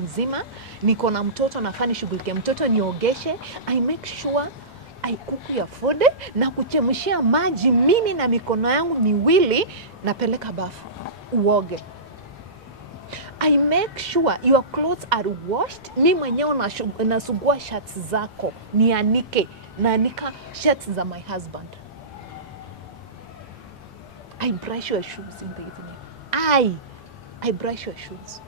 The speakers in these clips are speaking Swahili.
mzima, niko na mtoto, nafaa nishughulikie mtoto, niogeshe, I make sure I cook your food na kuchemshia maji mimi na mikono yangu miwili napeleka bafu uoge. I make sure your clothes are washed. Mimi mwenyewe nasugua shirts zako, nianike, naanika shirts za my husband. I brush your shoes in the evening. I brush your shoes.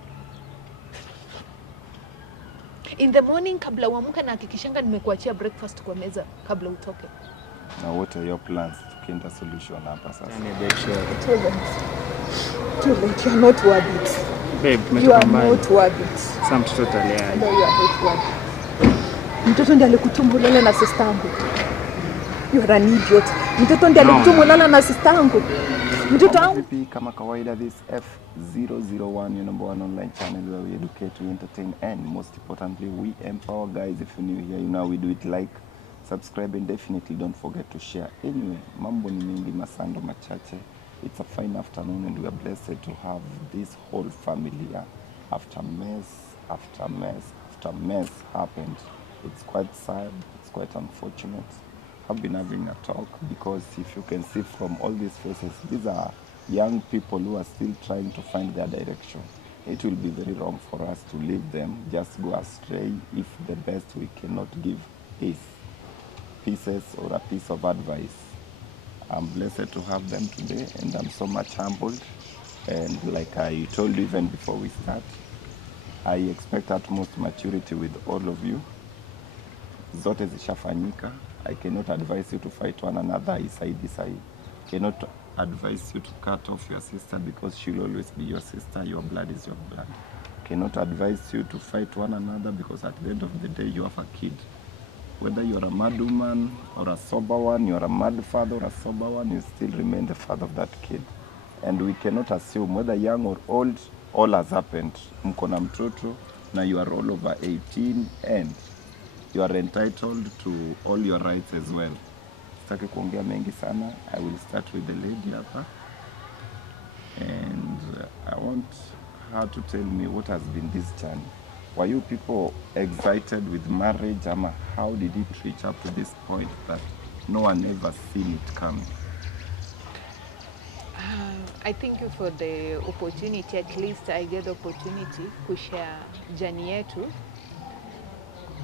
In the morning kabla uamke na hakikishanga nimekuachia breakfast kwa meza kabla utoke. Now what are your plans to find a solution hapa sasa? Too late, you're not worth it. Babe, you are not worth it. Some mtoto aliaje. No, you are not worth it. Mtoto ndiye alikutumbulela na sister yangu. You are an idiot. Mtoto ndiye alikutumbulela na sister yangu. Mtoto wangu kama kawaida, this F001, your number one online channel where we educate, we entertain, and most importantly we empower. Guys, if you're new here, you know we do it, like, subscribe, and definitely don't forget to share. Anyway, mambo ni mengi, masando machache. It's a fine afternoon and we are blessed to have this whole family here. After mess happened. It's quite sad, it's quite unfortunate. I've been having a talk because if you can see from all these faces, these are young people who are still trying to find their direction. It will be very wrong for us to leave them just go astray if the best we cannot give is pieces or a piece of advice. I'm blessed to have them today and I'm so much humbled, and like I told you even before we start, I expect utmost maturity with all of you. Zote zishafanyika. I cannot advise you to fight one another side by side. Cannot advise you to cut off your sister because she'll always be your sister. Your blood is your blood. Cannot advise you to fight one another because at the end of the day you have a kid. Whether you're a mad woman or a sober one, you're a mad father or a sober one, you still remain the father of that kid. And we cannot assume whether young or old, all has happened. Mko na mtoto na you are all over 18 and you are entitled to all your rights as well. Sitaki kuongea mengi sana. I will start with the lady hapa. And I want her to tell me what has been this journey. Were you people excited with marriage? How did it reach up to this point that no one ever seen it coming? I thank you for the opportunity. At least I get the opportunity to share journey yetu.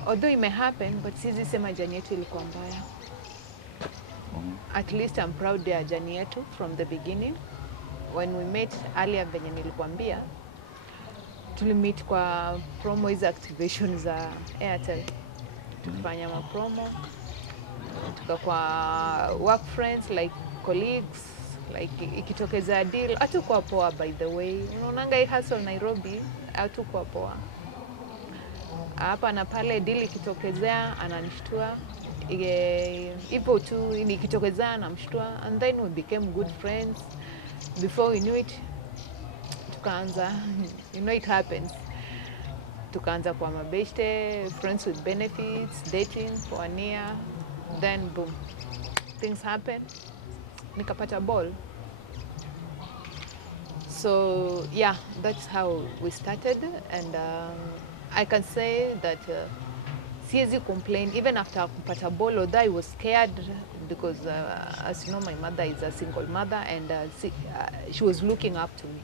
Although it may happen, but sisi sema journey yetu ilikuwa mbaya. At least I'm proud ya journey yetu from the beginning. When we met earlier venye nilikwambia, tulimeet kwa promo hizo activation za Airtel. Tukifanya ma promo, tukakuwa work friends, like colleagues, like ikitokeza deal, hatukuwa poa by the way. Unaonanga hii hustle Nairobi, hatukuwa poa. Hapa na pale deal ikitokezea ananishtua, ipo tu ikitokezea anamshtua, and then we became good friends. Before we knew it, tukaanza, you know it happens, tukaanza kwa mabeshte, friends with benefits, dating for 1 year, then boom, things happen, nikapata ball. So yeah, that's how we started, and I can say that siwezi complain even after kupata ball, although I was scared because as you know my mother is a single mother and she was looking up to me.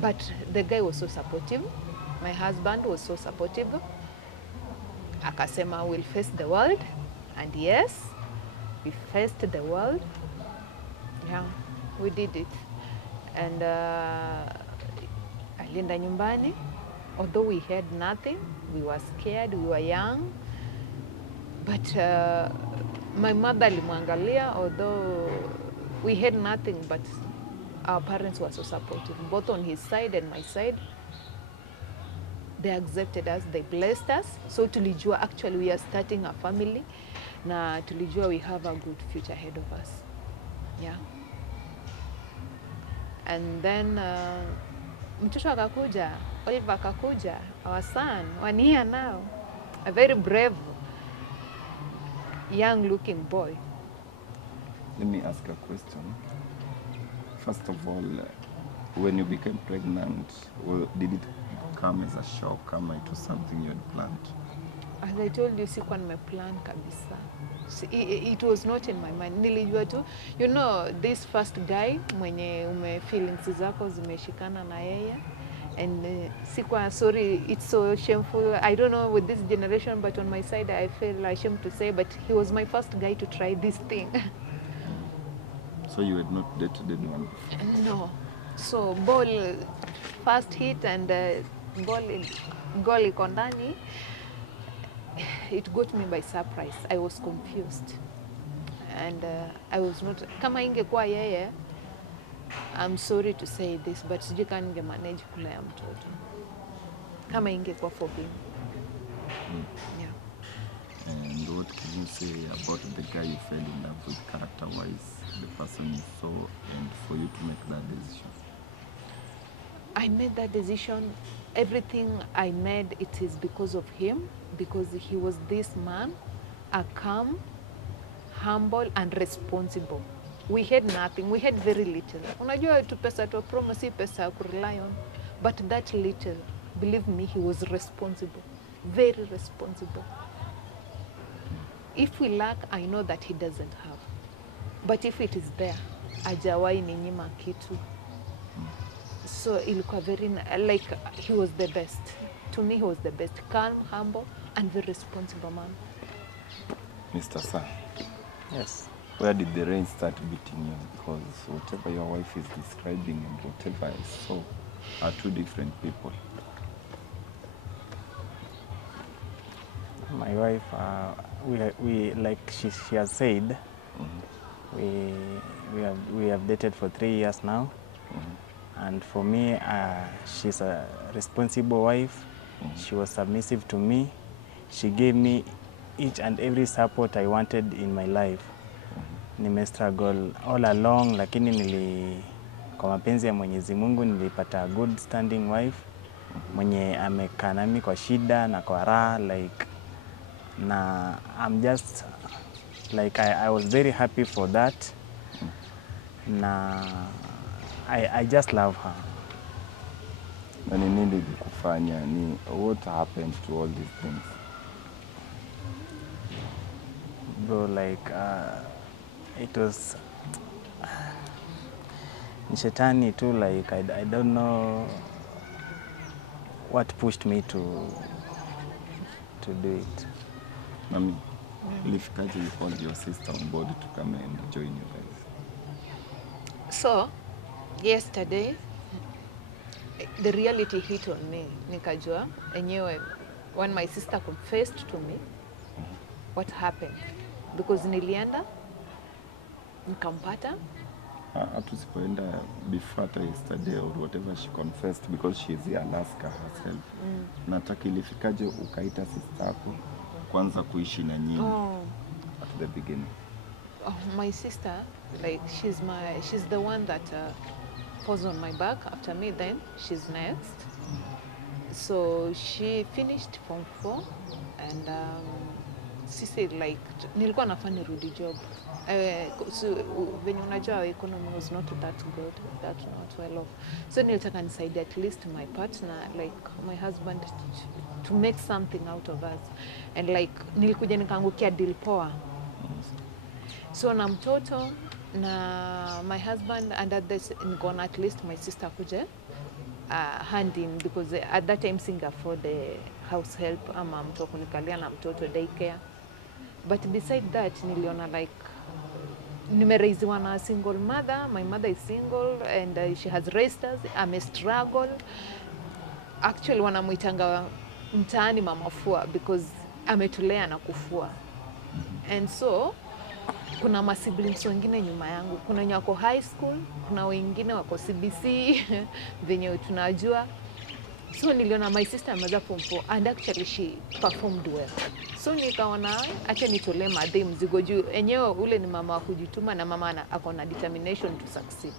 But the guy was so supportive. My husband was so supportive. Akasema we'll face the world, and yes, we faced the world. Yeah, we did it. And alienda nyumbani. Although we had nothing, we were scared, we were young, but my mother alimwangalia, although we had nothing, but our parents were so supportive, both on his side and my side. They accepted us, they blessed us, so tulijua actually we are starting a family, na tulijua we have a good future ahead of us. Yeah. And then mtoto akakuja, Oliver akakuja, our son, 1 year now, a very brave, young-looking boy. Let me ask a question. First of all, when you became pregnant, did it come as a shock kama it was something you had planned? As I told you, sikuwa nimeplan kabisa. It was not in my mind. Nilijua tu, you know, this first guy mwenye feelings zako zimeshikana na yeye, and sikuwa, sorry, it's so shameful. I don't know with this generation, but on my side I feel ashamed to say, but he was my first guy to try this thing. So you had not dated anyone before? No. So ball first hit and goal iko ndani. It got me by surprise. I was confused. And I was not, kama ingekuwa yeye, I'm sorry to say this, but sijui kama ningemanage kulea mtoto kama ingekuwa for him. Yeah. And what can you say about the guy you fell in love with character-wise, the person you saw, and for you to make that decision? I made that decision. Everything I made, it is because of him, because he was this man, a calm, humble and responsible. We had nothing, we had very little. Unajua tu pesa tu promo si pesa ya kurely on, but that little, believe me, he was responsible, very responsible. If we lack, I know that he doesn't have. But if it is there, hajawahi ninyima kitu. So ilikuwa very, like, he was the best. To me, he was the best. Calm, humble, and very responsible man. Mr. Sir. Yes. Where did the rain start beating you? Because whatever your wife is describing and whatever I saw are two different people. My wife, we like she has said, we have dated for 3 years now. And for me, she's a responsible wife. She was submissive to me. She gave me each and every support I wanted in my life. Nimestruggle all along, lakini kwa mapenzi ya Mwenyezi Mungu nilipata a good standing wife mwenye amekaa nami kwa shida na kwa raha, like, na I'm just like I was very happy for that. Na I just love her. Na ni nini ilikufanya? What happened to all these things? Bro, like it was ni shetani too, like I don't know what pushed me to do it. Mami, ilifikaje you called your sister on board to come and join you guys? So, yesterday, the reality hit on me. Nikajua, enyewe, when my sister confessed to me what happened. Because nilienda, nikampata. Hatusipoenda before hata yesterday or whatever she confessed, because she's in Alaska herself. Nataka ilifikaje ukaita sister yako kwanza kuishi na nyinyi at the beginning? Oh, my sister, like, she's the one that falls on my back after me, then she's next. So she finished Form 4 and sisi, like, nilikuwa nafanya nirudi job. So venye unajua economy was not that good, that not well off. So nilitaka nisaidie at least my partner, like my husband, to make something out of us. And like nilikuja nikaangukia deal poa. So na mtoto na my husband, and at this nikaona at least my sister kuje hand in, because at that time singe afford the house help ama mtu kunikalia na mtoto daycare. But beside that niliona like nimeraiziwa na single mother, my mother is single and she has raised us. I'm a struggle. Actually wanamuitanga mtaani mama fua because ametulea na kufua. And so kuna ma siblings wengine nyuma yangu. Kuna wenye wako high school, kuna wengine wako CBC venye tunajua. So niliona my sister ameza form 4 and actually she performed well. So nikaona acha nitolee madhe mzigo juu enyewe ule ni mama wa kujituma na mama ako na determination to succeed.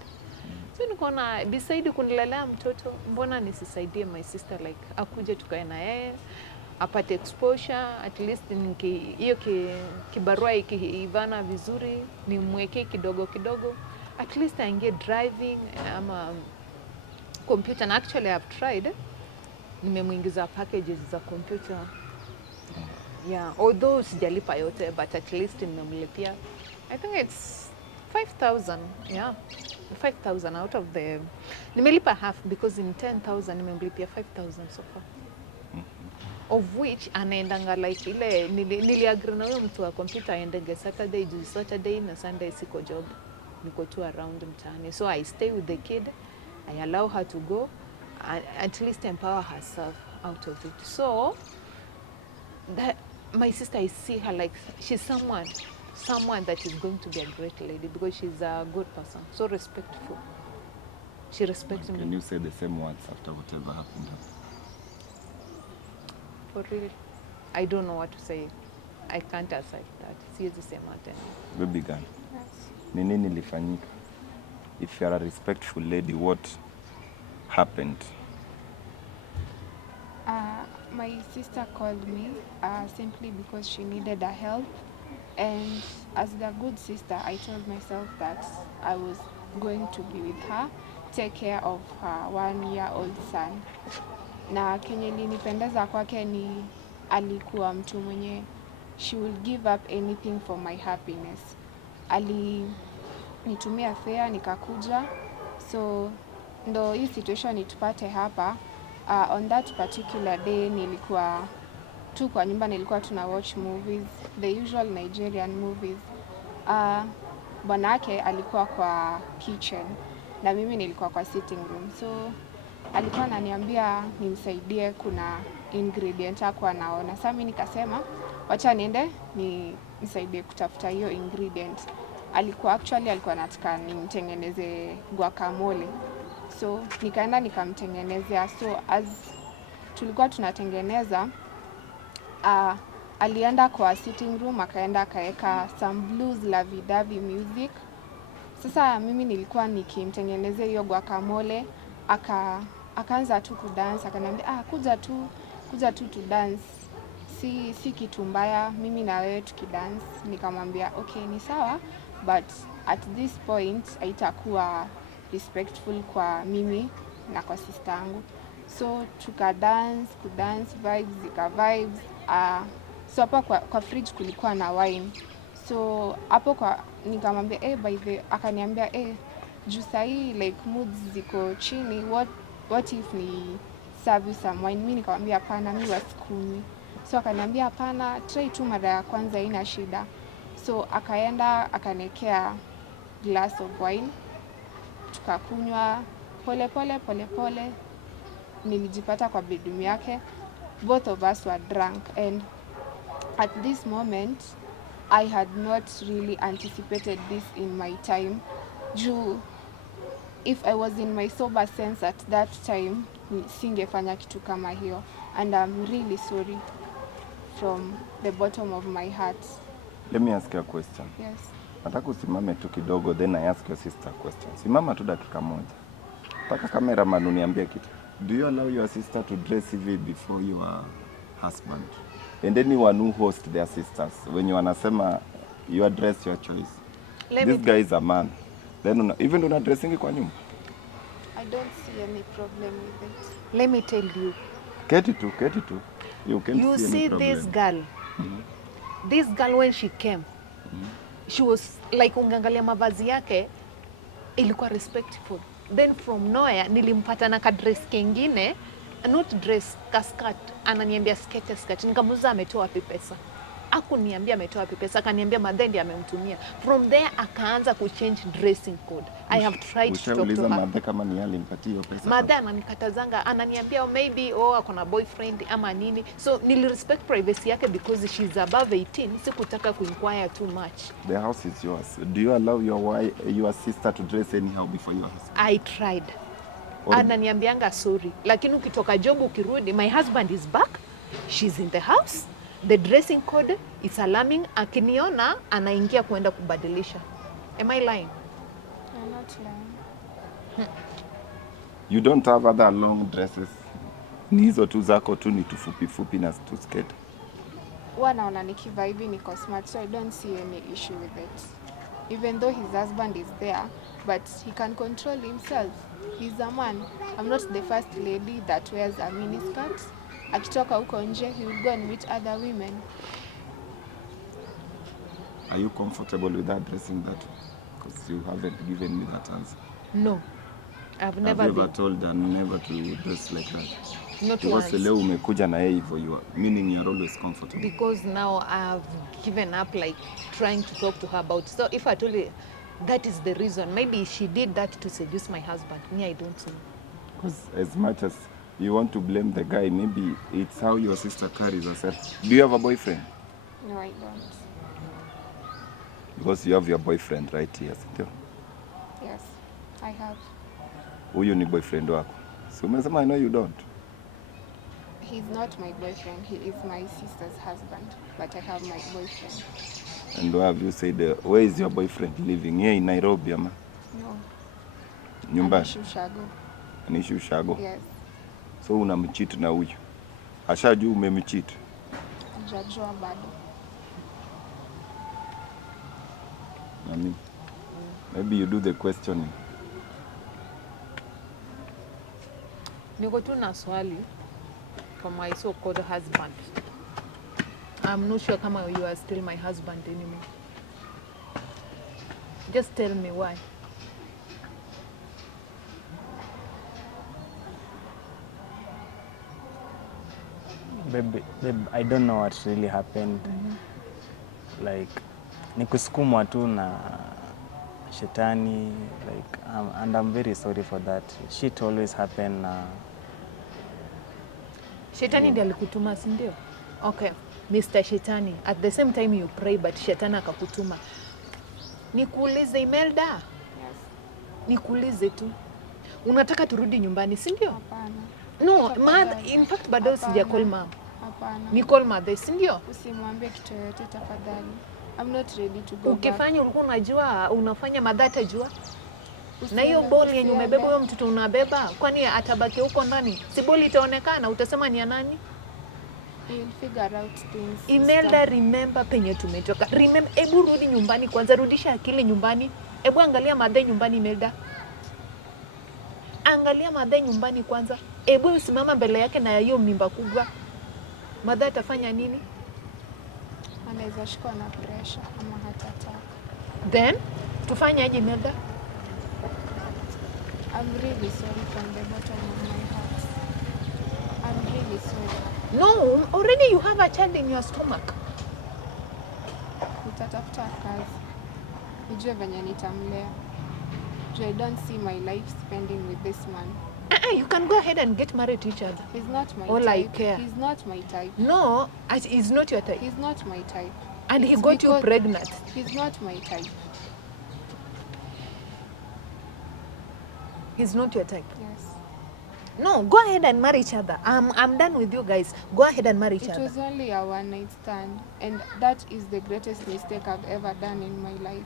So nikaona beside kunilelea mtoto, mbona nisisaidie my sister, like akuje tukae na yeye apate exposure, at least hiyo kibarua ikiivana vizuri nimwekee kidogo kidogo, at least aingie driving ama computer. And actually I've tried nimemuingiza packages za computer. Yeah, although sijalipa yote, but at least nimemlipia. I think it's 5,000. Yeah, 5,000 out of the. Nimelipa half because in 10,000 nimemlipia 5,000 so far. Of which anaendanga like ile niliagree na huyo mtu wa computer aendenge Saturday, juu Saturday na Sunday siko job. Niko tu around mtaani. So I stay with the kid. I allow her to go and at least empower herself out of it. So that my sister, I see her like she's someone that is going to be a great lady because she's a good person, so respectful. She respects me. Can you say the same words after whatever happened? For real, I don't know what to say. I can't accept that. Siwezi sema tena. Baby girl, ni nini ilifanyika? If you are a respectful lady, what happened? My sister called me simply because she needed a help, and as the good sister, I told myself that I was going to be with her, take care of her 1-year-old son. Na kenye linipendeza kwake ni alikuwa mtu mwenye she will give up anything for my happiness. Alinitumia fare nikakuja, so ndo hii situation itupate hapa. On that particular day nilikuwa tu kwa nyumba, nilikuwa tuna watch movies, the usual Nigerian movies. Bwanake alikuwa kwa kitchen na mimi nilikuwa kwa sitting room, so alikuwa ananiambia nimsaidie, kuna ingredient hakuwa naona. Sasa mimi nikasema wacha niende nisaidie kutafuta hiyo ingredient. Alikuwa anataka nimtengeneze guacamole. So nikaenda nikamtengenezea. So as tulikuwa tunatengeneza, alienda kwa sitting room, akaenda akaeka some blues lovey-dovey music. Sasa mimi nilikuwa nikimtengenezea hiyo guacamole, akaanza tu kudance, akaniambia kuja tu to dance. Si kitu mbaya, mimi na wewe tukidance. Nikamwambia okay, ni sawa, but at this point haitakuwa respectful kwa mimi na kwa sister yangu. So tukadance, vibes. So hapa kwa fridge kulikuwa na wine. So hapo nikamwambia akaniambia juu sahii like moods ziko chini, what if ni serve you some wine? Mimi nikamwambia hapana, mimi wasikunywi. So akaniambia hapana, try tu mara ya kwanza, haina shida. So akaenda akanekea glass of wine, tukakunywa pole. Nilijipata kwa bedroom yake, both of us were drunk, and at this moment I had not really anticipated this in my time. If I was in my sober sense at that time, singefanya kitu kama hiyo, and I'm really sorry from the bottom of my heart. Let me ask you a question. Yes. Nataka usimame tu kidogo, then I ask your sister a question. Simama tu dakika moja. Nataka cameraman uniambie kitu. Do you allow your sister to dress hivi before your husband? And anyone who hosts their sisters, when you wanasema you address your choice. This guy is a man. Then even una dressing kwa nyumba? I don't see any problem with it. Let me tell you. Keti tu. You can You see this girl. This girl when she came, she was like, ungangalia mavazi yake ilikuwa respectful. Then from nowhere nilimpata na kadress kengine, not dress, kaskat, ananiambia skirt. Nikamuuliza ametoa wapi pesa? Hakuniambia ametoa wapi pesa, akaniambia madhendi amemtumia. From there akaanza kuchange dressing code. I have tried to talk to her. Madhe kama ni alimpatia hiyo pesa. Madhe ananikatazanga, ananiambia maybe akona boyfriend ama nini. So nilirespect privacy yake because she's above 18. Sikutaka kuinquire too much. The house is yours. Do you allow your sister to dress anyhow before your husband? I tried. Ananiambianga sorry. Lakini ukitoka job ukirudi, my husband is back. She's in the house. The dressing code is alarming. Akiniona anaingia kuenda kubadilisha. Am I lying? I'm not lying. You don't have other long dresses? Ni hizo tu zako tu ni tufupi na tu skirt? Huwa naona nikiva hivi niko smart, so I don't see any issue with it. even though his husband is there, but he can control himself. He's a man. I'm not the first lady that wears a miniskirt. Akitoka huko nje, he will go and meet other women. Are you comfortable with addressing that? Because you haven't given me that answer. No, I've never Have you ever been. told her never to dress like that? Not Because once. leo umekuja na yeye hivyo, you are meaning you're always comfortable. Because now I've given up like trying to talk to her about. So if I told her that is the reason, maybe she did that to seduce my husband. Me, I don't know. Because as much as you want to blame the guy, maybe it's how your sister carries herself. Do you have a boyfriend? No, I don't. Because you have your boyfriend right here, sindio? Yes, I have. Huyu ni boyfriend wako. Si umesema I know you don't. He's not my boyfriend. He is my sister's husband, but I have my boyfriend. And where have you said, where is your boyfriend living? Here in Nairobi, ama? No. Nyumbani? Ushago. Anishi Ushago? Yes. So unamcheat na huyu? Ashajua umemcheat? Hajajua bado. Nani? Maybe you do the questioning. Niko tu na swali for my so-called husband. I'm not sure kama you are still my husband anymore. Just tell me why. Babe, I don't know what really happened. Like, ni kusukumwa tu na shetani, like, and I'm very sorry for that. Shit always happen. Shetani ndiye alikutuma, si ndio? Okay, Mr. Shetani, at the same time you pray but Shetani akakutuma. Nikuulize Imelda? Yes. Nikuulize tu. Unataka turudi nyumbani, si ndio? Hapana. No, Tafadhali. in fact bado sija call mom. Hapana. Ni call mother, si ndio? Usimwambie kitu yoyote tafadhali. I'm not ready to go back. Ukifanya ulikuwa unajua unafanya madhata jua. Na hiyo boli yenye umebeba huyo mtoto unabeba, kwani atabaki huko ndani? Si boli itaonekana, utasema ni ya nani? We'll figure out things. Imelda, remember penye tumetoka. Remember, ebu rudi nyumbani kwanza, rudisha akili nyumbani. Ebu angalia madhe nyumbani Imelda. Angalia madhe nyumbani kwanza. Ebu usimama mbele yake na hiyo mimba kubwa. Madhe atafanya nini? Anaweza shikwa na pressure ama hatataka. Then tufanye aje Imelda? I'm really sorry from the bottom of my heart. I'm really sorry. No, already you have a child in your stomach. Nitatafuta kazi. Nijue venye nitamlea. I don't see my life spending with this man. You can go ahead and get married to each other. He's not my All type. I care. He's not my type. No, he's not your type. He's not my type. And he It's got you because pregnant. He's not my type. He's not your type. Yes. No, go ahead and marry each other. I'm done with you guys. Go ahead and marry each It other. was only a one-night stand, and that is the greatest mistake I've ever done in my life.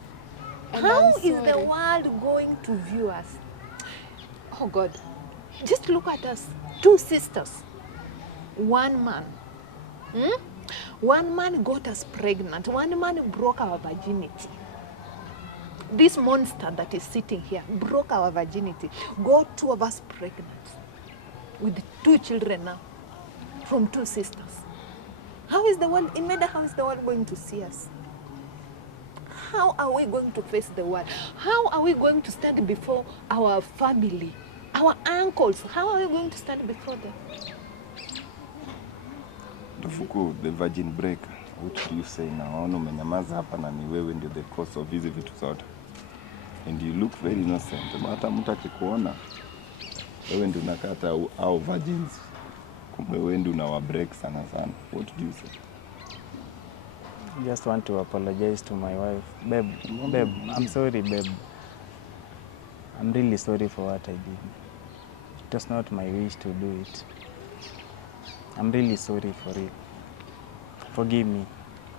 And How I'm is the sorry. world going to view us? Oh God, just look at us. Two sisters, one man. One man got us pregnant. One man broke our virginity. This monster that is sitting here broke our virginity. Got two of us pregnant with two children now from two sisters. How is the world, Imelda, how is the world going to see us? How are we going to face the world? How are we going to stand before our family, our uncles? How are we going to stand before them? Tufuku, the virgin breaker. What do you say now? Naona umenyamaza hapa na ni wewe ndio the cause of hizi vitu zote. And you look very innocent. Hata mtu akikuona wewe ndio unakata au virgins. Kumbe wewe ndio unawa break sana sana. What do you say? Just want to apologize to my wife. Babe, I'm sorry, babe. I'm really sorry for what I did. It was not my wish to do it. I'm really sorry for it. Forgive me.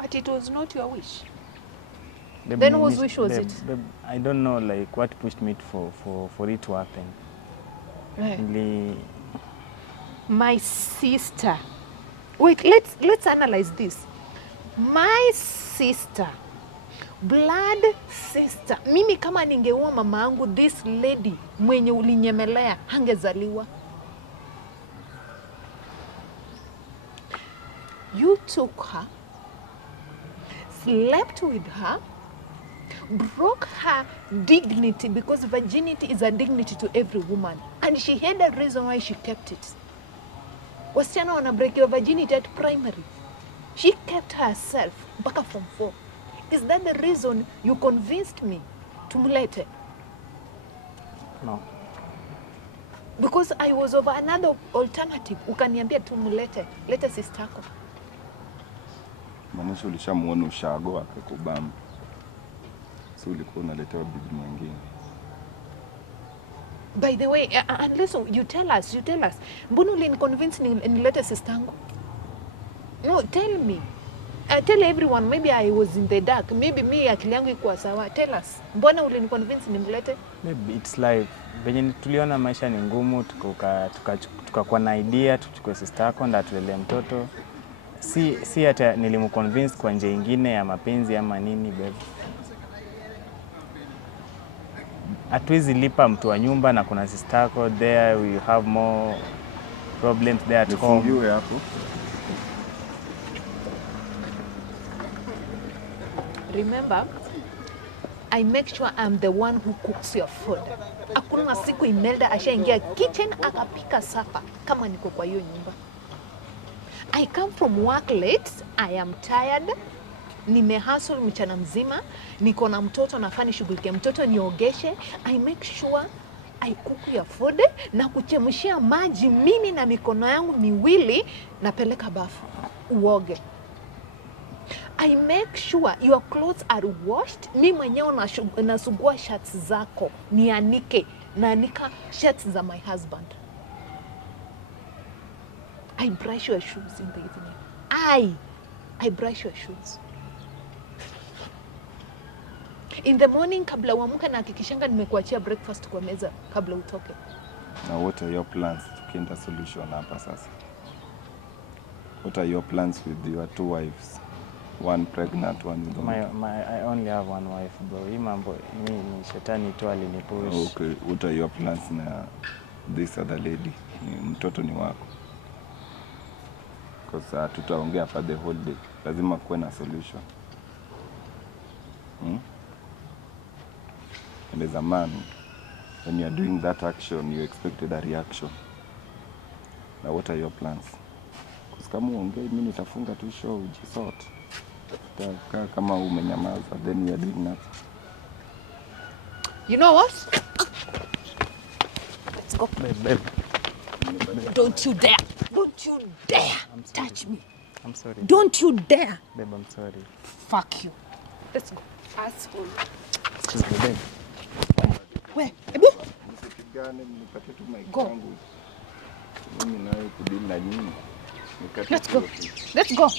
But it was not your wish. Babe, Then my whose wish was it? Babe, I don't know like what pushed me for it to happen. Really, My sister. Wait, let's analyze this. My sister blood sister. Mimi kama ningeua mama yangu, this lady mwenye ulinyemelea hangezaliwa. You took her, slept with her, broke her dignity, because virginity is a dignity to every woman, and she had a reason why she kept it. Wasichana wana break your virginity at primary. She kept herself mpaka form 4. Is that the reason you convinced me tumlete? No. Because I was over another alternative. Ukaniambia tumlete, lete sistako. Maanisha ulishamuona ushago akakubamba. So ulikuwa unaletewa bibi mwingine. By the way, unless you tell us. Mbona uliniconvince nilete sistangu? No, tell me. Tell everyone, maybe I was in the dark. Maybe me akili yangu ikuwa sawa. Tell us. Mbona uliniconvince nimlete? Maybe it's life. Venye tuliona maisha ni ngumu, tukakuwa na idea, tuchukue sister yako ndio tulele mtoto. Si hata nilimconvince kwa njia nyingine ya mapenzi ama nini babe. Hatuwezi lipa mtu wa nyumba na kuna sister yako there, we have more problems there at home. Nifungiwe hapo. Remember, I make sure I'm the one who cooks your food. Hakuna siku Imelda ashaingia kitchen akapika sapa kama niko kwa hiyo nyumba. I come from work late, I am tired. Nimehustle mchana mzima, niko na mtoto nafaa nishughulikie mtoto niogeshe. I make sure I cook your food na kuchemshia maji mimi na mikono yangu miwili napeleka bafu uoge. I make sure your clothes are washed. Mimi mwenyewe nasugua shirts zako nianike, naanika shirts za my husband. I brush your shoes in the evening. I brush your shoes. In the morning kabla uamke na hakikishanga nimekuachia breakfast kwa meza kabla utoke. Now what are your plans? Tukienda solution hapa sasa. What are your plans with your 2 wives? One pregnant, one with I only have one wife bro. Hii mambo ni shetani tu alinipush. Okay, what are your plans na this other lady? Mtoto ni wako. Because tutaongea hapa the whole day. Lazima kuwe na solution. And as a man, when you are doing that action, you expected a reaction. Now what are your plans? Because kama uongee mimi nitafunga tu show ujisort. Kama umenyamaza, then we are doing nothing. You know what? Let's go. Babe. Don't you dare touch me. I'm sorry. Don't you dare. Babe, I'm sorry. Fuck you. Let's go. Asshole. Excuse me, babe. Where? Ebu? Msipigane, mnipate tu mic Go. yangu. Mimi nayo kudili na nyinyi. Let's go.